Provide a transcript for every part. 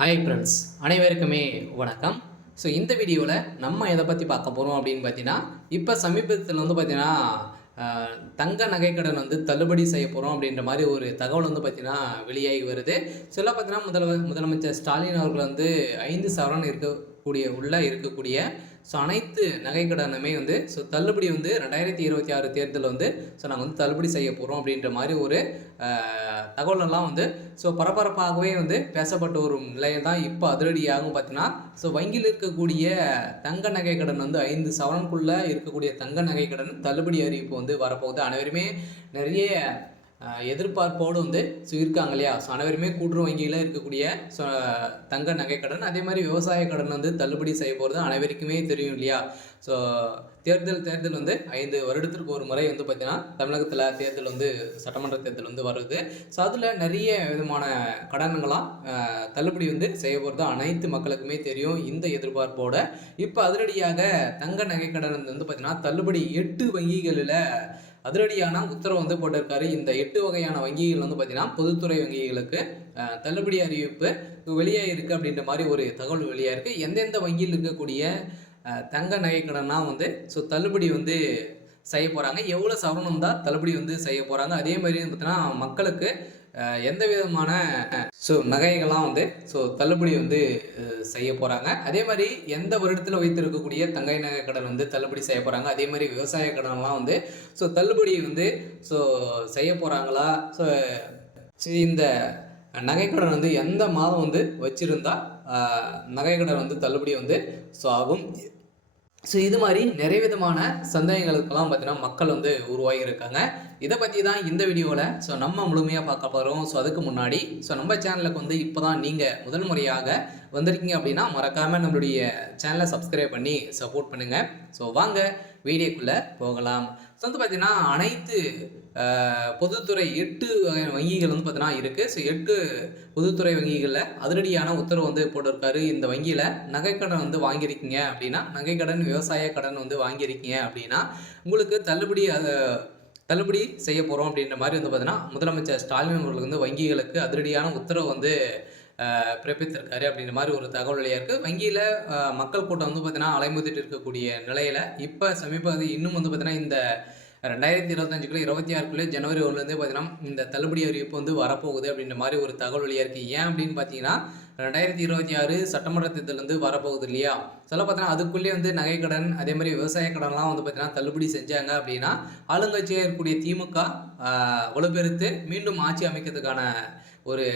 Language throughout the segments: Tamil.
ஹாய் ஃப்ரெண்ட்ஸ், அனைவருக்குமே வணக்கம். இந்த வீடியோவில் நம்ம எதை பற்றி பார்க்க போகிறோம் அப்படின்னு பார்த்தீங்கன்னா, இப்போ சமீபத்தில் பார்த்தீங்கன்னா தங்க நகைக்கடன் தள்ளுபடி செய்ய போகிறோம் அப்படின்ற மாதிரி ஒரு தகவல் பார்த்தீங்கன்னா வெளியாகி வருது. இதெல்லாம் பார்த்தீங்கன்னா முதலமைச்சர் ஸ்டாலின் அவர்கள் 5 சவரன் இருக்கக்கூடிய அனைத்து நகைக்கடனுமே தள்ளுபடி 2026 தேர்தல் நாங்கள் தள்ளுபடி செய்ய போகிறோம் அப்படின்ற மாதிரி ஒரு தகவலெல்லாம் பரபரப்பாகவே பேசப்பட்ட ஒரு நிலையில் தான் இப்போ அதிரடியாகவும் பார்த்தீங்கன்னா வங்கியில் இருக்கக்கூடிய தங்க நகைக்கடன் 5 சவரனுக்குள்ளே இருக்கக்கூடிய தங்க நகைக்கடன் தள்ளுபடி அறிவிப்பு வரப்போகுது. அனைவருமே நிறைய எதிர்பார்ப்போடு இருக்காங்க இல்லையா? அனைவருமே கூட்டுறவு வங்கியில் இருக்கக்கூடிய தங்க நகைக்கடன், அதே மாதிரி விவசாய கடன் தள்ளுபடி செய்ய போகிறது அனைவருக்குமே தெரியும் இல்லையா? தேர்தல் 5 வருடத்திற்கு ஒரு முறை பார்த்தீங்கன்னா தமிழகத்தில் தேர்தல் சட்டமன்ற தேர்தல் வருது. அதில் நிறைய விதமான கடன்களாம் தள்ளுபடி செய்ய போகிறது அனைத்து மக்களுக்குமே தெரியும். இந்த எதிர்பார்ப்போட இப்போ அதிரடியாக தங்க நகைக்கடன் பார்த்தீங்கன்னா தள்ளுபடி 8 வங்கிகளில் அதிரடியான உத்தரவு போட்டிருக்காரு. இந்த 8 வகையான வங்கிகள் பார்த்தீங்கன்னா பொதுத்துறை வங்கிகளுக்கு தள்ளுபடி அறிவிப்பு வெளியாக இருக்குது அப்படின்ற மாதிரி ஒரு தகவல் வெளியாக இருக்குது. எந்தெந்த வங்கியில் இருக்கக்கூடிய தங்க நகைக்கடன்லாம் தள்ளுபடி செய்ய போகிறாங்க, எவ்வளோ சவரனம் தான் தள்ளுபடி செய்ய போகிறாங்க, அதே மாதிரி பார்த்தீங்கன்னா மக்களுக்கு எந்த விதமான நகைகள்லாம் தள்ளுபடி செய்ய போகிறாங்க, அதே மாதிரி எந்த வருடத்தில் வைத்திருக்கக்கூடிய தங்கை நகை கடன் தள்ளுபடி செய்ய போகிறாங்க, அதே மாதிரி விவசாய கடன்லாம் தள்ளுபடி செய்ய போகிறாங்களா, இந்த நகைக்கடன் எந்த மாதம் வச்சுருந்தா நகைக்கடன் தள்ளுபடி ஆகும். இது மாதிரி நிறைய விதமான சந்தேகங்களுக்கெல்லாம் பார்த்தீங்கன்னா மக்கள் உருவாகி இருக்காங்க. இதை பற்றி தான் இந்த வீடியோவில் நம்ம முழுமையாக பார்க்க போகிறோம். அதுக்கு முன்னாடி நம்ம சேனலுக்கு இப்போ தான் நீங்கள் முதல் முறையாக வந்திருக்கீங்க அப்படின்னா மறக்காமல் நம்மளுடைய சேனலை சப்ஸ்கிரைப் பண்ணி சப்போர்ட் பண்ணுங்கள். வாங்க வீடியோக்குள்ளே போகலாம். பார்த்தீங்கன்னா அனைத்து பொதுத்துறை 8 வகையான வங்கிகள் பார்த்தீங்கன்னா இருக்குது. 8 பொதுத்துறை வங்கிகளில் அதிரடியான உத்தரவு போட்டிருக்காரு. இந்த வங்கியில் நகைக்கடன் வாங்கியிருக்கீங்க அப்படின்னா, நகைக்கடன் விவசாய கடன் வாங்கியிருக்கீங்க அப்படின்னா உங்களுக்கு தள்ளுபடி செய்ய போகிறோம் அப்படின்ற மாதிரி பார்த்தீங்கன்னா முதலமைச்சர் ஸ்டாலின் அவர்கள் வங்கிகளுக்கு அதிரடியான உத்தரவு பிறப்பித்திருக்காரு அப்படின்ற மாதிரி ஒரு தகவல் வெளியாக இருக்குது. வங்கியில் மக்கள் கூட்டம் பார்த்தீங்கன்னா அலைமுதிட்டு இருக்கக்கூடிய நிலையில் இப்போ சமீபத்தில் இன்னும் பார்த்தீங்கன்னா இந்த 2025 26 ஜனவரி 1 பார்த்தீங்கன்னா இந்த தள்ளுபடி அறிவிப்பு வரப்போகுது அப்படின்ற மாதிரி ஒரு தகவல் வெளியாக இருக்குது. ஏன் அப்படின்னு பார்த்தீங்கன்னா 2026 சட்டமன்ற தேர்தல் வரப்போகுது இல்லையா? பார்த்தீங்கன்னா அதுக்குள்ளேயே நகைக்கடன், அதே மாதிரி விவசாய கடன்லாம் பார்த்தீங்கன்னா தள்ளுபடி செஞ்சாங்க அப்படின்னா ஆளுங்கட்சியாக இருக்கக்கூடிய திமுக வலுப்பெருத்து மீண்டும் ஆட்சி அமைக்கிறதுக்கான ஒரு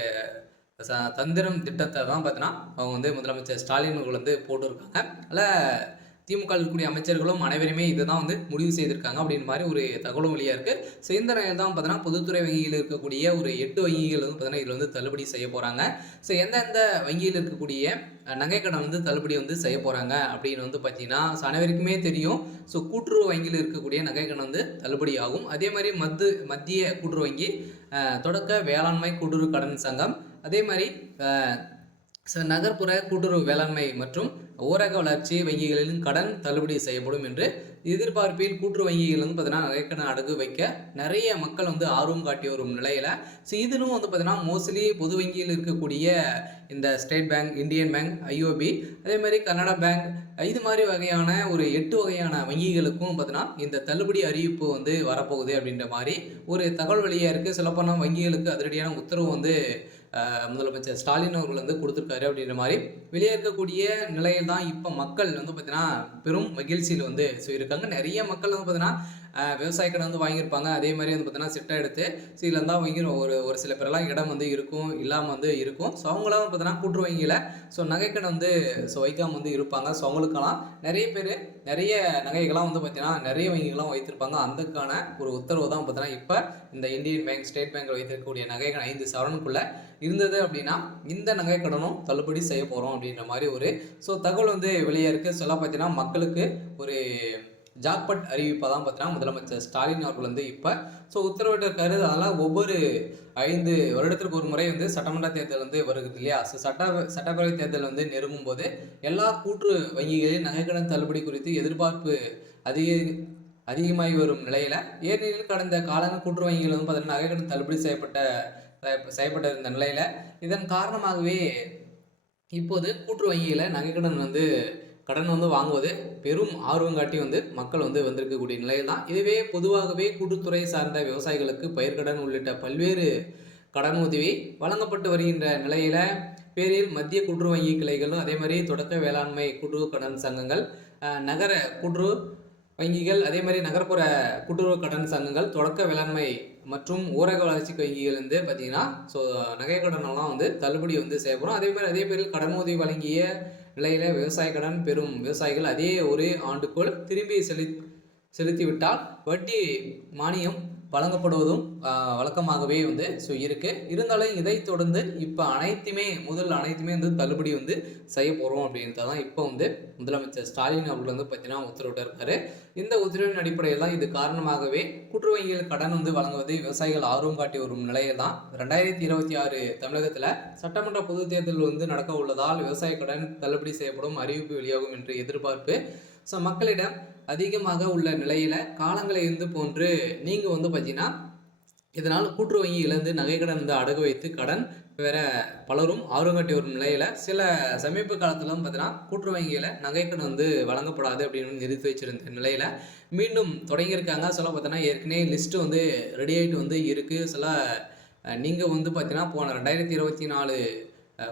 தந்திரம் திட்டத்தை தான் பார்த்தீங்கன்னா அவங்க முதலமைச்சர் ஸ்டாலின் அவர்கள் போட்டிருக்காங்க. அதில் திமுக இருக்கக்கூடிய அமைச்சர்களும் அனைவருமே இதை தான் முடிவு செய்திருக்காங்க அப்படின்னு மாதிரி ஒரு தகவலும் வெளியாக இருக்குது. இந்த நிலையில் தான் பார்த்தீங்கன்னா பொதுத்துறை வங்கியில் இருக்கக்கூடிய ஒரு 8 வங்கிகள் பார்த்தீங்கன்னா இதில் தள்ளுபடி செய்ய போகிறாங்க. எந்தெந்த வங்கியில் இருக்கக்கூடிய நகைக்கடன் தள்ளுபடி செய்ய போகிறாங்க அப்படின்னு பார்த்தீங்கன்னா அனைவருக்குமே தெரியும். கூட்டுறவு வங்கியில் இருக்கக்கூடிய நகைக்கடன் தள்ளுபடி ஆகும். அதே மாதிரி மத்திய கூட்டுறவு வங்கி, தொடக்க வேளாண்மை கூட்டுறவு கடன் சங்கம், அதே மாதிரி நகர்ப்புற கூட்டுறவு வேளாண்மை மற்றும் ஊரக வளர்ச்சி வங்கிகளிலும் கடன் தள்ளுபடி செய்யப்படும் என்று எதிர்பார்ப்பில் கூட்டுறவு வங்கிகள் பார்த்தீங்கன்னா நகைக்கடன் அடகு வைக்க நிறைய மக்கள் ஆர்வம் காட்டி வரும் நிலையில் இதிலும் பார்த்தீங்கன்னா மோஸ்ட்லி பொது வங்கியில் இருக்கக்கூடிய இந்த state bank, Indian bank, IOB, அதே மாதிரி கனடா பேங்க், இது மாதிரி வகையான ஒரு 8 வகையான வங்கிகளுக்கும் பார்த்தீங்கன்னா இந்த தள்ளுபடி அறிவிப்பு வரப்போகுது அப்படின்ற மாதிரி ஒரு தகவல் வெளியாக இருக்குது. சொல்லப்போனால் வங்கிகளுக்கு அதிரடியான உத்தரவு முதலமைச்சர் ஸ்டாலின் அவர்கள் கொடுத்துருக்காரு அப்படின்ற மாதிரி வெளியே இருக்கக்கூடிய நிலையில் தான் இப்போ மக்கள் பார்த்தீங்கன்னா பெரும் மகிழ்ச்சியில் இருக்காங்க. நிறைய மக்கள் பார்த்தீங்கன்னா விவசாய கடன் வாங்கியிருப்பாங்க. அதே மாதிரி பார்த்தீங்கன்னா சிட்டை எடுத்து இதில் தான் வாங்கி ஒரு சில பேரெல்லாம் இடம் இருக்கும், இல்லாமல் இருக்கும். அவங்களாம் பார்த்தீங்கன்னா கூட்டுறவு வங்கியில் நகைக்கடன் வைக்காமல் இருப்பாங்க. அவங்களுக்கெல்லாம் நிறைய பேர் நிறைய நகைகள்லாம் பார்த்தீங்கன்னா நிறைய வங்கிகள்லாம் வைத்திருப்பாங்க. அதுக்கான ஒரு உத்தரவு தான் பார்த்தீங்கன்னா இப்போ இந்த இந்தியன் பேங்க், ஸ்டேட் பேங்க் வைத்திருக்கக்கூடிய நகைகள் 5 சவரனுக்குள்ளே இருந்தது அப்படின்னா இந்த நகைக்கடனும் தள்ளுபடி செய்ய போகிறோம் அப்படின்ற மாதிரி ஒரு தகவல் வெளியே இருக்குது. பார்த்தீங்கன்னா மக்களுக்கு ஒரு ஜாக்பாட் அறிவிப்பை தான் பார்த்தீங்கன்னா முதலமைச்சர் ஸ்டாலின் அவர்கள் இப்போ உத்தரவிட்டிருக்காரு. அதெல்லாம் ஒவ்வொரு 5 வருடத்திற்கு ஒரு முறை சட்டமன்ற தேர்தல் வருகிறது இல்லையா? சட்டப்பேரவை தேர்தல் நெருங்கும் போது எல்லா கூட்டு வங்கிகளில் நகைக்கடன் தள்ளுபடி குறித்து எதிர்பார்ப்பு அதிகமாகி வரும் நிலையில் ஏனெனில் கடந்த காலங்கள் கூட்டுறவு வங்கிகள் பார்த்தீங்கன்னா நகைக்கடன் தள்ளுபடி செய்யப்பட்ட இருந்த நிலையில் இதன் காரணமாகவே இப்போது கூட்டுறவு வங்கியில நகைக்கடன் வந்து கடன் வந்து வாங்குவது பெரும் ஆர்வம் காட்டி வந்து மக்கள் வந்து வந்திருக்கக்கூடிய நிலையில் தான். இதுவே பொதுவாகவே கூட்டுத்துறை சார்ந்த விவசாயிகளுக்கு பயிர்க்கடன் உள்ளிட்ட பல்வேறு கடன் உதவி வழங்கப்பட்டு வருகின்ற நிலையில பேரில் மத்திய கூட்டுறவு வங்கி கிளைகளும் அதே மாதிரி தொடக்க வேளாண்மை கூட்டுறவு கடன் சங்கங்கள், நகர கூட்டுறவு வங்கிகள், அதே மாதிரி நகர்ப்புற கூட்டுறவு கடன் சங்கங்கள், தொடக்க வேளாண்மை மற்றும் ஊரக வளர்ச்சி வங்கிகள் வந்து பார்த்தீங்கன்னா, ஸோ நகை கடனெல்லாம் வந்து தள்ளுபடி வந்து செய்யப்படும். அதே மாதிரி அதே பேரில் கடன் உதவி வழங்கிய நிலையில விவசாய கடன் பெறும் விவசாயிகள் அதே ஒரு ஆண்டுக்குள் திரும்பி செலுத்திவிட்டால் வட்டி மானியம் வழங்கப்படுவதும் வழக்கமாகவே வந்து இருக்குது. இருந்தாலும் இதை தொடர்ந்து இப்போ அனைத்துமே வந்து தள்ளுபடி வந்து செய்ய போகிறோம் அப்படின்றத தான் இப்போ வந்து முதலமைச்சர் ஸ்டாலின் அவர்கள் வந்து பார்த்தீங்கன்னா உத்தரவிட்டிருக்காரு. இந்த உத்தரவின் அடிப்படையில் தான் இது காரணமாகவே கூட்டுறவு வங்கிகள் கடன் வந்து வழங்குவதை விவசாயிகள் ஆர்வம் காட்டி வரும் நிலையில் தான் 2026 தமிழகத்தில் சட்டமன்ற பொதுத் தேர்தல் வந்து நடக்க உள்ளதால் விவசாய கடன் தள்ளுபடி செய்யப்படும் அறிவிப்பு வெளியாகும் என்று எதிர்பார்ப்பு ஸோ மக்களிடம் அதிகமாக உள்ள நிலையில் காலங்களை வந்து போன்று நீங்கள் வந்து பார்த்தீங்கன்னா இதனால் கூட்டுறவு வங்கி இழந்து நகைக்கடன் வந்து அடகு வைத்து கடன் வேற பலரும் ஆர்வம் காட்டி வரும் நிலையில் சில சமீப காலத்தில் பார்த்தீங்கன்னா கூட்டுறவு வங்கியில் நகைக்கடன் வந்து வழங்கப்படாது அப்படின்னு நிறுத்தி வச்சிருந்த நிலையில் மீண்டும் தொடங்கியிருக்காங்க. சொல்ல பார்த்தோன்னா ஏற்கனவே லிஸ்ட்டு வந்து ரெடி ஆகிட்டு வந்து இருக்குது. சில நீங்கள் வந்து பார்த்தீங்கன்னா போன 2024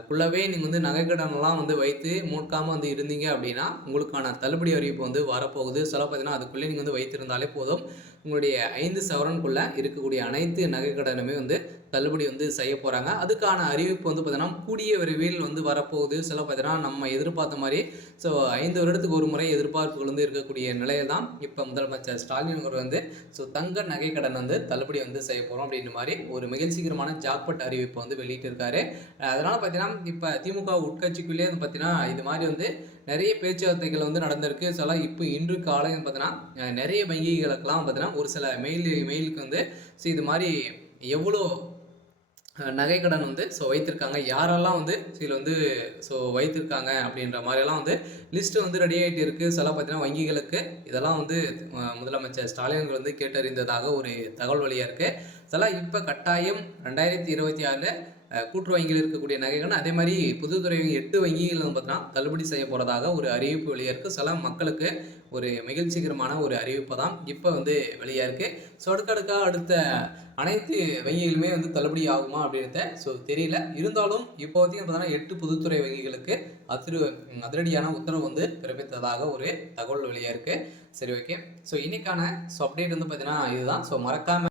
குள்ளவே நீங்கள் வந்து நகைக்கடனெல்லாம் வந்து வைத்து மூட்காமல் வந்து இருந்தீங்க அப்படின்னா உங்களுக்கான தள்ளுபடி அறிவிப்பு வந்து வரப்போகுது. சொல்ல பார்த்தீங்கன்னா அதுக்குள்ளே நீங்கள் வந்து வைத்திருந்தாலே போதும். உங்களுடைய 5 சவரனுக்குள்ளே இருக்கக்கூடிய அனைத்து நகைக்கடனுமே வந்து தள்ளுபடி வந்து செய்ய போகிறாங்க. அதுக்கான அறிவிப்பு வந்து பார்த்தீங்கன்னா கூடிய விரைவில் வந்து வரப்போகுது. சொல்ல பார்த்தீங்கன்னா நம்ம எதிர்பார்த்த மாதிரி ஸோ 5 வருடத்துக்கு ஒரு முறை எதிர்பார்ப்புகள் வந்து இருக்கக்கூடிய நிலையில் தான் இப்போ முதலமைச்சர் ஸ்டாலின் அவர் வந்து ஸோ தங்க நகைக்கடன் வந்து தள்ளுபடி வந்து செய்ய போகிறோம் அப்படின்ற மாதிரி ஒரு மகிழ்ச்சிகரமான ஜாக்பட் அறிவிப்பை வந்து வெளியிட்டிருக்காரு. அதனால் பார்த்தீங்கன்னா இப்போ திமுக உட்கட்சிக்குள்ளேயே வந்து பார்த்தீங்கன்னா இது மாதிரி வந்து நிறைய பேச்சுவார்த்தைகள் வந்து நடந்திருக்கு. சில இப்போ இன்று காலை பார்த்தீங்கன்னா நிறைய வங்கிகளுக்கெல்லாம் பார்த்தீங்கன்னா ஒரு சில மெயிலுக்கு வந்து ஸோ இது மாதிரி எவ்வளோ நகைக்கடன் வந்து ஸோ வைத்திருக்காங்க, யாரெல்லாம் வந்து இதில் வந்து ஸோ வைத்திருக்காங்க அப்படின்ற மாதிரியெல்லாம் வந்து லிஸ்ட்டு வந்து ரெடி ஆகிட்டு இருக்குது. சில பார்த்தீங்கன்னா வங்கிகளுக்கு இதெல்லாம் வந்து முதலமைச்சர் ஸ்டாலின் வந்து கேட்டறிந்ததாக ஒரு தகவல் வழியாக இருக்குது. சில இப்போ கட்டாயம் 2026 கூட்டுறவு வங்கியில் இருக்கக்கூடிய நகைகள் அதே மாதிரி பொதுத்துறை 8 வங்கிகள் வந்து பார்த்தீங்கன்னா தள்ளுபடி செய்ய போகிறதாக ஒரு அறிவிப்பு வெளியாக இருக்குது. சில மக்களுக்கு ஒரு மகிழ்ச்சிகரமான ஒரு அறிவிப்பு தான் இப்போ வந்து வெளியாக இருக்குது. ஸோ அடுத்த அனைத்து வங்கிகளுமே வந்து தள்ளுபடி ஆகுமா அப்படின்றத ஸோ தெரியல. இருந்தாலும் இப்போதைக்கு பார்த்தீங்கன்னா 8 பொதுத்துறை வங்கிகளுக்கு அதிரடியான உத்தரவு வந்து பிறப்பித்ததாக ஒரு தகவல் வெளியாக இருக்குது. சரி, ஓகே. ஸோ இன்னைக்கான ஸோ அப்டேட் வந்து பார்த்தீங்கன்னா இதுதான். ஸோ மறக்காம